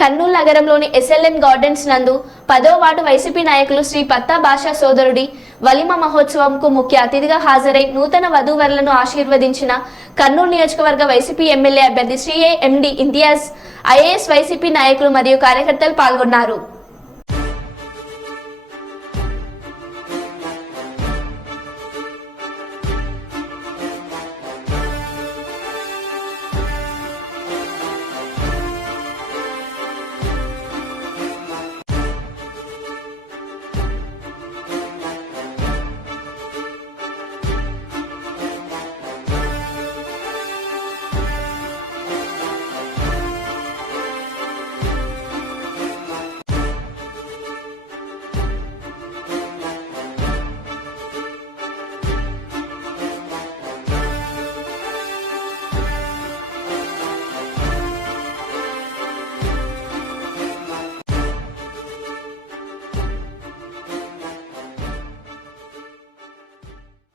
కర్నూలు నగరంలోని SLN gardens నందు 10వ వార్డు వైసీపీ నాయకులు శ్రీ పత్తా భాషా సోదరుడి వలిమ మహోత్సవంకు ముఖ్య అతిథిగా హాజరై నూతన వధూవరులను ఆశీర్వదించిన కర్నూలు నియోజకవర్గ వైసీపీ ఎమ్మెల్యే అభ్యర్థి శ్రీ ఎండి ఇంతియాజ్, ఐఏఎస్ వైసీపీ నాయకులు మరియు కార్యకర్తలు పాల్గొన్నారు.